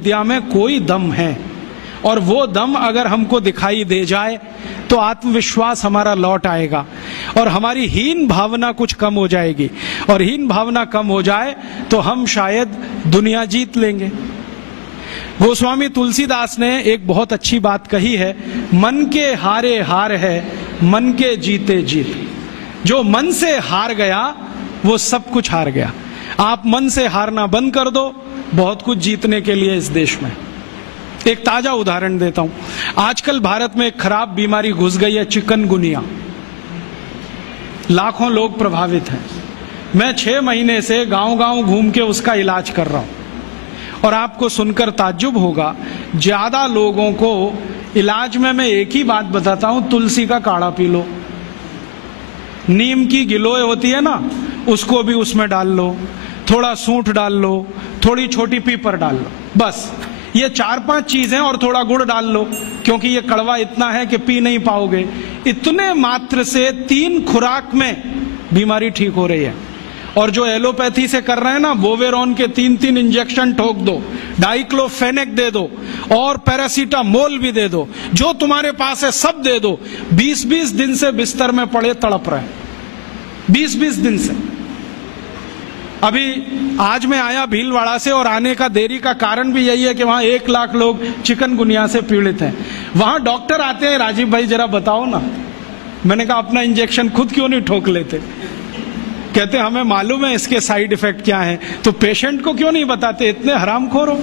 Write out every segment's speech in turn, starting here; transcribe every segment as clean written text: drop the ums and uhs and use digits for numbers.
विद्या में कोई दम है, और वो दम अगर हमको दिखाई दे जाए तो आत्मविश्वास हमारा लौट आएगा और हमारी हीन भावना कुछ कम हो जाएगी, और हीन भावना कम हो जाए तो हम शायद दुनिया जीत लेंगे। गोस्वामी तुलसीदास ने एक बहुत अच्छी बात कही है, मन के हारे हार है, मन के जीते जीत। जो मन से हार गया वो सब कुछ हार गया। आप मन से हारना बंद कर दो, बहुत कुछ जीतने के लिए इस देश में। एक ताजा उदाहरण देता हूं, आजकल भारत में एक खराब बीमारी घुस गई है, चिकनगुनिया। लाखों लोग प्रभावित हैं। मैं 6 महीने से गांव-गांव घूम के उसका इलाज कर रहा हूं, और आपको सुनकर ताज्जुब होगा, ज्यादा लोगों को इलाज में मैं एक ही बात बताता हूं, तुलसी का काढ़ा पी लो, नीम की गिलोय होती है ना, उसको भी उसमें डाल लो, थोड़ा सूंठ डाल लो, थोड़ी छोटी पीपर डाल लो, बस ये 4-5 चीजें, और थोड़ा गुड़ डाल लो, क्योंकि ये कड़वा इतना है कि पी नहीं पाओगे। इतने मात्र से 3 खुराक में बीमारी ठीक हो रही है। और जो एलोपैथी से कर रहे हैं ना, बोवेरॉन के 3-3 इंजेक्शन ठोक दो, डाइक्लोफेनेक दे दो, और पैरासीटामोल भी दे दो, जो तुम्हारे पास है सब दे दो। 20-20 दिन से बिस्तर में पड़े तड़प रहे हैं, 20-20 दिन से। अभी आज मैं आया भीलवाड़ा से, और आने का देरी का कारण भी यही है कि वहां 1 लाख लोग चिकनगुनिया से पीड़ित हैं। वहां डॉक्टर आते हैं, राजीव भाई जरा बताओ ना। मैंने कहा अपना इंजेक्शन खुद क्यों नहीं ठोक लेते? कहते हमें मालूम है इसके साइड इफेक्ट क्या है, तो पेशेंट को क्यों नहीं बताते? इतने हरामखोर हो,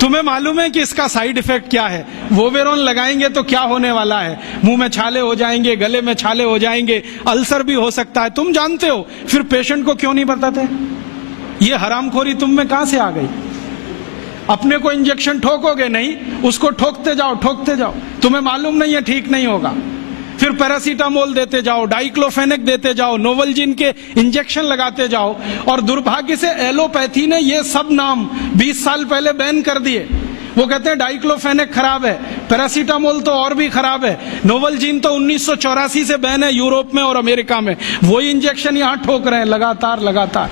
तुम्हें मालूम है कि इसका साइड इफेक्ट क्या है? वोवेरॉन लगाएंगे तो क्या होने वाला है? मुंह में छाले हो जाएंगे, गले में छाले हो जाएंगे, अल्सर भी हो सकता है, तुम जानते हो, फिर पेशेंट को क्यों नहीं बताते? ये हरामखोरी तुम में कहां से आ गई? अपने को इंजेक्शन ठोकोगे नहीं, उसको ठोकते जाओ, ठोकते जाओ, तुम्हें मालूम नहीं है ठीक नहीं होगा। फिर पैरासीटामोल देते जाओ, डाइक्लोफेनेक देते जाओ, नोवलजिन के इंजेक्शन लगाते जाओ, और दुर्भाग्य से एलोपैथी ने ये सब नाम 20 साल पहले बैन कर दिए। वो कहते हैं डाइक्लोफेनेक खराब है, पैरासीटामोल तो और भी खराब है, नोवलजिन तो 1984 से बैन है यूरोप में और अमेरिका में, वही इंजेक्शन यहां ठोक रहे हैं लगातार लगातार।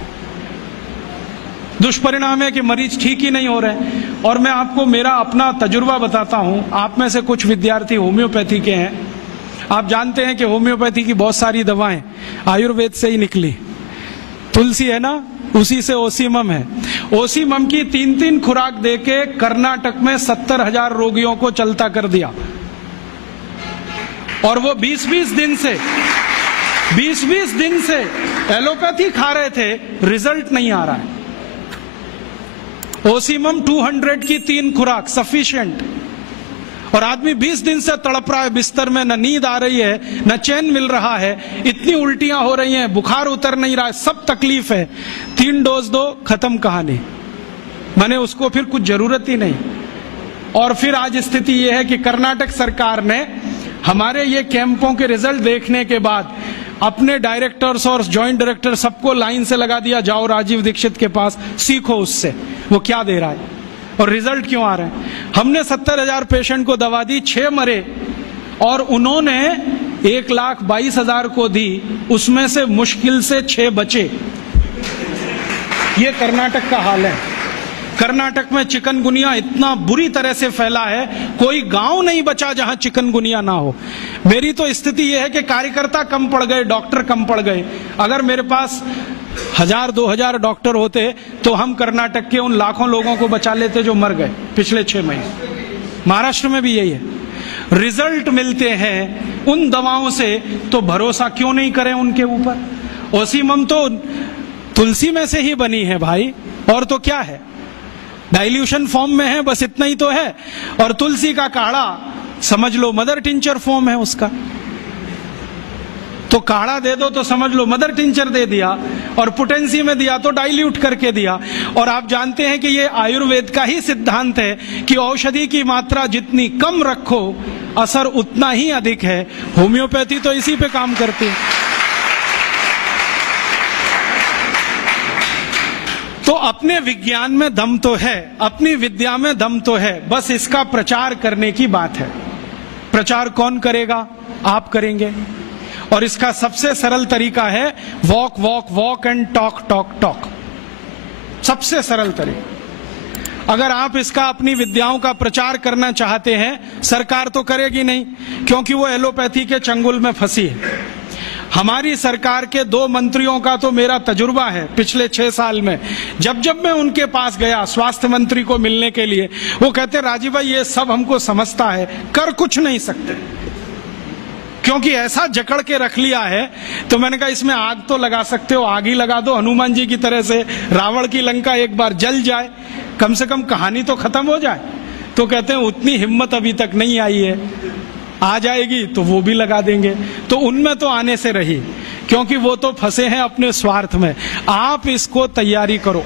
दुष्परिणाम है कि मरीज ठीक ही नहीं हो रहे। और मैं आपको मेरा अपना तजुर्बा बताता हूं, आप में से कुछ विद्यार्थी होम्योपैथी के हैं, आप जानते हैं कि होम्योपैथी की बहुत सारी दवाएं आयुर्वेद से ही निकली। तुलसी है ना, उसी से ओसीमम है। ओसीमम की 3-3 खुराक देके कर्नाटक में 70,000 रोगियों को चलता कर दिया, और वो 20-20 दिन से एलोपैथी खा रहे थे, रिजल्ट नहीं आ रहा है। ओसीमम 200 की 3 खुराक सफिशिएंट, और आदमी 20 दिन से तड़प रहा है बिस्तर में, न नींद आ रही है, न चैन मिल रहा है, इतनी उल्टियां हो रही हैं, बुखार उतर नहीं रहा है, सब तकलीफ है। 3 डोज दो, खत्म कहानी। मैंने उसको फिर कुछ जरूरत ही नहीं। और फिर आज स्थिति यह है कि कर्नाटक सरकार ने हमारे ये कैंपों के रिजल्ट देखने के बाद अपने डायरेक्टर्स और जॉइंट डायरेक्टर सबको लाइन से लगा दिया, जाओ राजीव दीक्षित के पास, सीखो उससे वो क्या दे रहा है और रिजल्ट क्यों आ रहे हैं। हमने 70,000 पेशेंट को दवा दी, 6 मरे, और उन्होंने 1,22,000 को दी, उसमें से मुश्किल से 6 बचे। ये कर्नाटक का हाल है। कर्नाटक में चिकनगुनिया इतना बुरी तरह से फैला है, कोई गांव नहीं बचा जहां चिकनगुनिया ना हो। मेरी तो स्थिति यह है कि कार्यकर्ता कम पड़ गए, डॉक्टर कम पड़ गए। अगर मेरे पास 1,000-2,000 डॉक्टर होते तो हम कर्नाटक के उन लाखों लोगों को बचा लेते जो मर गए पिछले 6 महीने। महाराष्ट्र में भी यही है। रिजल्ट मिलते हैं उन दवाओं से, तो भरोसा क्यों नहीं करें उनके ऊपर? ओसीमम तो तुलसी में से ही बनी है भाई, और तो क्या है, डाइल्यूशन फॉर्म में है, बस इतना ही तो है। और तुलसी का काढ़ा समझ लो मदर टिंचर फॉर्म है उसका, तो काढ़ा दे दो तो समझ लो मदर टिंचर दे दिया, और पोटेंसी में दिया तो डाइल्यूट करके दिया। और आप जानते हैं कि ये आयुर्वेद का ही सिद्धांत है कि औषधि की मात्रा जितनी कम रखो असर उतना ही अधिक है। होम्योपैथी तो इसी पे काम करती है। तो अपने विज्ञान में दम तो है, अपनी विद्या में दम तो है, बस इसका प्रचार करने की बात है। प्रचार कौन करेगा? आप करेंगे। और इसका सबसे सरल तरीका है walk walk walk and talk talk talk. सबसे सरल तरीका। अगर आप इसका अपनी विद्याओं का प्रचार करना चाहते हैं, सरकार तो करेगी नहीं, क्योंकि वो एलोपैथी के चंगुल में फंसी है। हमारी सरकार के 2 मंत्रियों का तो मेरा तजुर्बा है पिछले 6 साल में। जब जब मैं उनके पास गया स्वास्थ्य मंत्री को मिलने के लिए, वो कहते राजीव भाई ये सब हमको समझता है, कर कुछ नहीं सकते, क्योंकि ऐसा जकड़ के रख लिया है। तो मैंने कहा इसमें आग तो लगा सकते हो, आग ही लगा दो हनुमान जी की तरह से, रावण की लंका एक बार जल जाए, कम से कम कहानी तो खत्म हो जाए। तो कहते हैं उतनी हिम्मत अभी तक नहीं आई है, आ जाएगी तो वो भी लगा देंगे। तो उनमें तो आने से रही, क्योंकि वो तो फंसे हैं अपने स्वार्थ में। आप इसको तैयारी करो,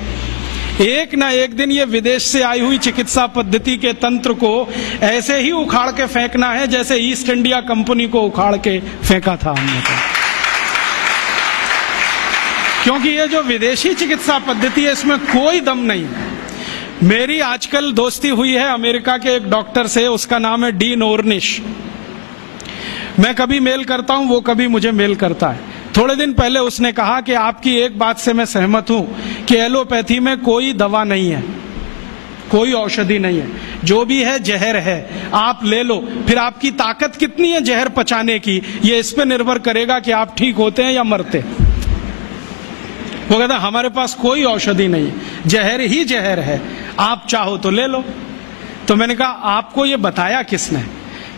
एक ना एक दिन ये विदेश से आई हुई चिकित्सा पद्धति के तंत्र को ऐसे ही उखाड़ के फेंकना है जैसे ईस्ट इंडिया कंपनी को उखाड़ के फेंका था हमने तो। क्योंकि ये जो विदेशी चिकित्सा पद्धति है इसमें कोई दम नहीं। मेरी आजकल दोस्ती हुई है अमेरिका के एक डॉक्टर से, उसका नाम है डीन ऑर्निश। मैं कभी मेल करता हूं, वो कभी मुझे मेल करता है। थोड़े दिन पहले उसने कहा कि आपकी एक बात से मैं सहमत हूं कि एलोपैथी में कोई दवा नहीं है, कोई औषधि नहीं है, जो भी है जहर है, आप ले लो। फिर आपकी ताकत कितनी है जहर पचाने की, ये इस पे निर्भर करेगा कि आप ठीक होते हैं या मरते। वो कहता हमारे पास कोई औषधि नहीं है, जहर ही जहर है, आप चाहो तो ले लो। तो मैंने कहा आपको ये बताया किसने,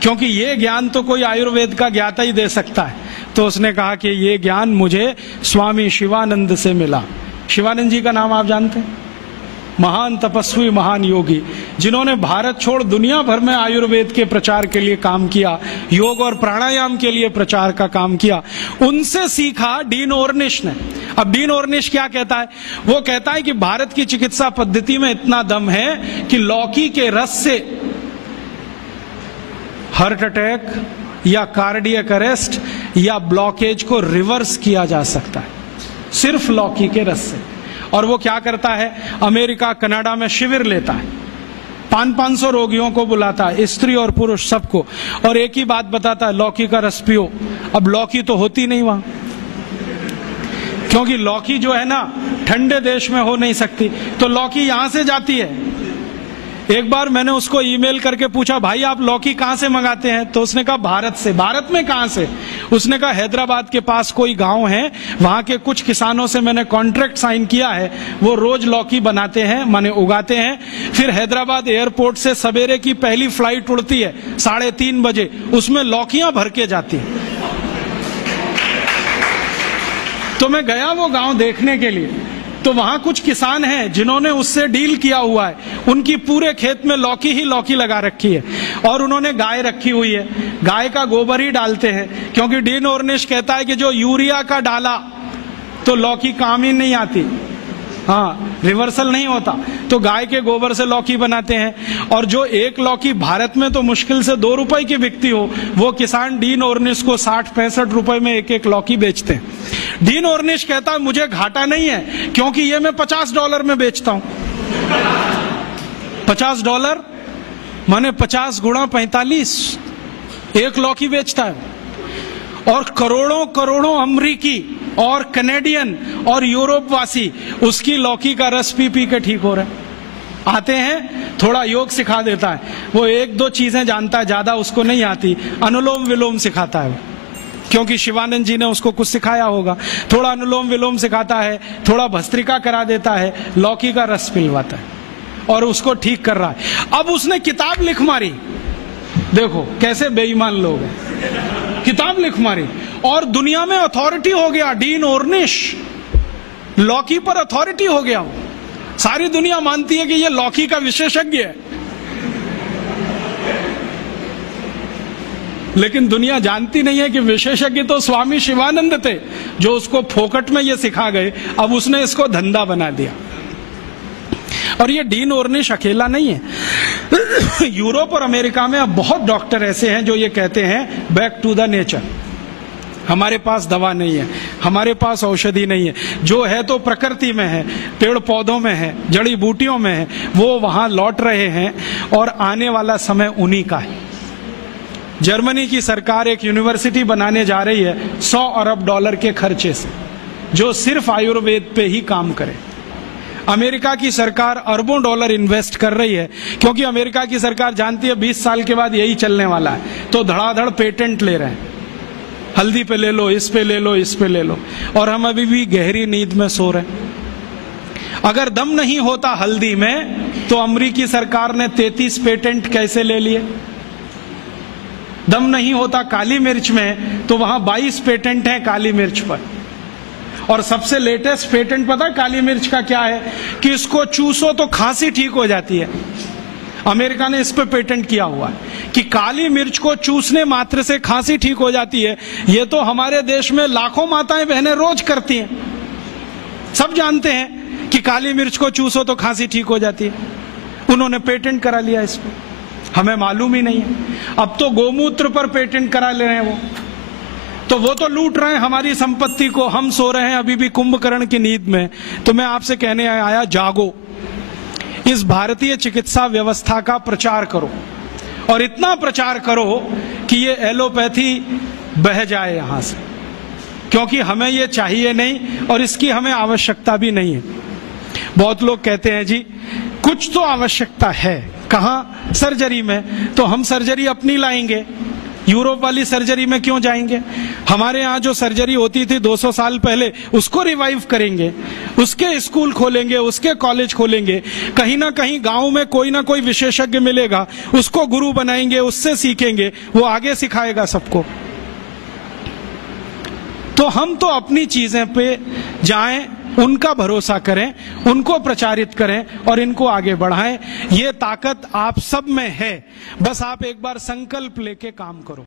क्योंकि ये ज्ञान तो कोई आयुर्वेद का ज्ञाता ही दे सकता है। तो उसने कहा कि ये ज्ञान मुझे स्वामी शिवानंद से मिला। शिवानंद जी का नाम आप जानते हैं? महान तपस्वी, महान योगी, जिन्होंने भारत छोड़ दुनिया भर में आयुर्वेद के प्रचार के लिए काम किया, योग और प्राणायाम के लिए प्रचार का काम किया। उनसे सीखा डीन ऑर्निश ने। अब डीन ऑर्निश क्या कहता है? वो कहता है कि भारत की चिकित्सा पद्धति में इतना दम है कि लौकी के रस से हार्ट अटैक या कार्डियक अरेस्ट या ब्लॉकेज को रिवर्स किया जा सकता है, सिर्फ लौकी के रस से। और वो क्या करता है, अमेरिका कनाडा में शिविर लेता है, 500-500 रोगियों को बुलाता है, स्त्री और पुरुष सबको, और एक ही बात बताता है, लौकी का रस पियो। अब लौकी तो होती नहीं वहां, क्योंकि लौकी जो है ना ठंडे देश में हो नहीं सकती, तो लौकी यहां से जाती है। एक बार मैंने उसको ईमेल करके पूछा, भाई आप लौकी कहां से मंगाते हैं? तो उसने कहा भारत से। भारत में कहां से? उसने कहा हैदराबाद के पास कोई गांव है, वहां के कुछ किसानों से मैंने कॉन्ट्रैक्ट साइन किया है, वो रोज लौकी बनाते हैं, माने उगाते हैं। फिर हैदराबाद एयरपोर्ट से सवेरे की पहली फ्लाइट उड़ती है 3:30 बजे, उसमें लौकियां भर के जाती हैं। तो मैं गया वो गांव देखने के लिए, तो वहां कुछ किसान हैं जिन्होंने उससे डील किया हुआ है, उनकी पूरे खेत में लौकी ही लौकी लगा रखी है, और उन्होंने गाय रखी हुई है, गाय का गोबर ही डालते हैं, क्योंकि डीन ऑर्निश कहता है कि जो यूरिया का डाला तो लौकी काम ही नहीं आती, हाँ रिवर्सल नहीं होता, तो गाय के गोबर से लौकी बनाते हैं। और जो एक लौकी भारत में तो मुश्किल से 2 रुपए की बिकती हो, वो किसान डीन ऑर्निश को 60-65 रुपए में एक लौकी बेचते हैं। डीन ऑर्निश कहता है मुझे घाटा नहीं है, क्योंकि ये मैं $50 में बेचता हूं। $50 माने 50 गुणा 45, एक लौकी बेचता है। और करोड़ों करोड़ों अमरीकी और कनेडियन और यूरोप वासी उसकी लौकी का रस पी पी के ठीक हो रहे हैं। आते हैं, थोड़ा योग सिखा देता है, वो 1-2 चीजें जानता है, ज्यादा उसको नहीं आती, अनुलोम विलोम सिखाता है, क्योंकि शिवानंद जी ने उसको कुछ सिखाया होगा। थोड़ा अनुलोम विलोम सिखाता है, थोड़ा भस्त्रिका करा देता है, लौकी का रस पिलवाता है, और उसको ठीक कर रहा है। अब उसने किताब लिख मारी, देखो कैसे बेईमान लोग हैं, किताब लिख मारी और दुनिया में अथॉरिटी हो गया। डीन ऑर्निश लौकी पर अथॉरिटी हो गया, सारी दुनिया मानती है कि ये लौकी का विशेषज्ञ है। लेकिन दुनिया जानती नहीं है कि विशेषज्ञ तो स्वामी शिवानंद थे, जो उसको फोकट में ये सिखा गए, अब उसने इसको धंधा बना दिया। और ये डीन ऑर्निश अकेला नहीं है, यूरोप और अमेरिका में अब बहुत डॉक्टर ऐसे हैं जो ये कहते हैं बैक टू द नेचर, हमारे पास दवा नहीं है, हमारे पास औषधि नहीं है, जो है तो प्रकृति में है, पेड़ पौधों में है, जड़ी बूटियों में है, वो वहां लौट रहे हैं और आने वाला समय उन्हीं का है। जर्मनी की सरकार एक यूनिवर्सिटी बनाने जा रही है $100 अरब के खर्चे से, जो सिर्फ आयुर्वेद पे ही काम करे। अमेरिका की सरकार अरबों डॉलर इन्वेस्ट कर रही है, क्योंकि अमेरिका की सरकार जानती है 20 साल के बाद यही चलने वाला है, तो धड़ाधड़ पेटेंट ले रहे हैं। हल्दी पे ले लो, इस पे ले लो, इस पे ले लो, और हम अभी भी गहरी नींद में सो रहे हैं। अगर दम नहीं होता हल्दी में तो अमेरिकी सरकार ने 33 पेटेंट कैसे ले लिए? दम नहीं होता काली मिर्च में तो वहां 22 पेटेंट हैं काली मिर्च पर। और सबसे लेटेस्ट पेटेंट पता है काली मिर्च का क्या है? कि इसको चूसो तो खांसी ठीक हो जाती है। अमेरिका ने इस पे पेटेंट किया हुआ है कि काली मिर्च को चूसने मात्र से खांसी ठीक हो जाती है। ये तो हमारे देश में लाखों माताएं बहनें रोज करती हैं, सब जानते हैं कि काली मिर्च को चूसो तो खांसी ठीक हो जाती है। उन्होंने पेटेंट करा लिया इस पे, हमें मालूम ही नहीं है। अब तो गोमूत्र पर पेटेंट करा ले रहे हैं वो तो लूट रहे हैं हमारी संपत्ति को। हम सो रहे हैं अभी भी कुंभकर्ण की नींद में। तो मैं आपसे कहने आया, जागो, इस भारतीय चिकित्सा व्यवस्था का प्रचार करो, और इतना प्रचार करो कि ये एलोपैथी बह जाए यहां से, क्योंकि हमें ये चाहिए नहीं और इसकी हमें आवश्यकता भी नहीं है। बहुत लोग कहते हैं जी कुछ तो आवश्यकता है, कहां? सर्जरी में। तो हम सर्जरी अपनी लाएंगे, यूरोप वाली सर्जरी में क्यों जाएंगे? हमारे यहाँ जो सर्जरी होती थी 200 साल पहले, उसको रिवाइव करेंगे, उसके स्कूल खोलेंगे, उसके कॉलेज खोलेंगे। कहीं ना कहीं गांव में कोई ना कोई विशेषज्ञ मिलेगा, उसको गुरु बनाएंगे, उससे सीखेंगे, वो आगे सिखाएगा सबको। तो हम तो अपनी चीजें पे जाएं, उनका भरोसा करें, उनको प्रचारित करें और इनको आगे बढ़ाएं। ये ताकत आप सब में है, बस आप एक बार संकल्प लेके काम करो।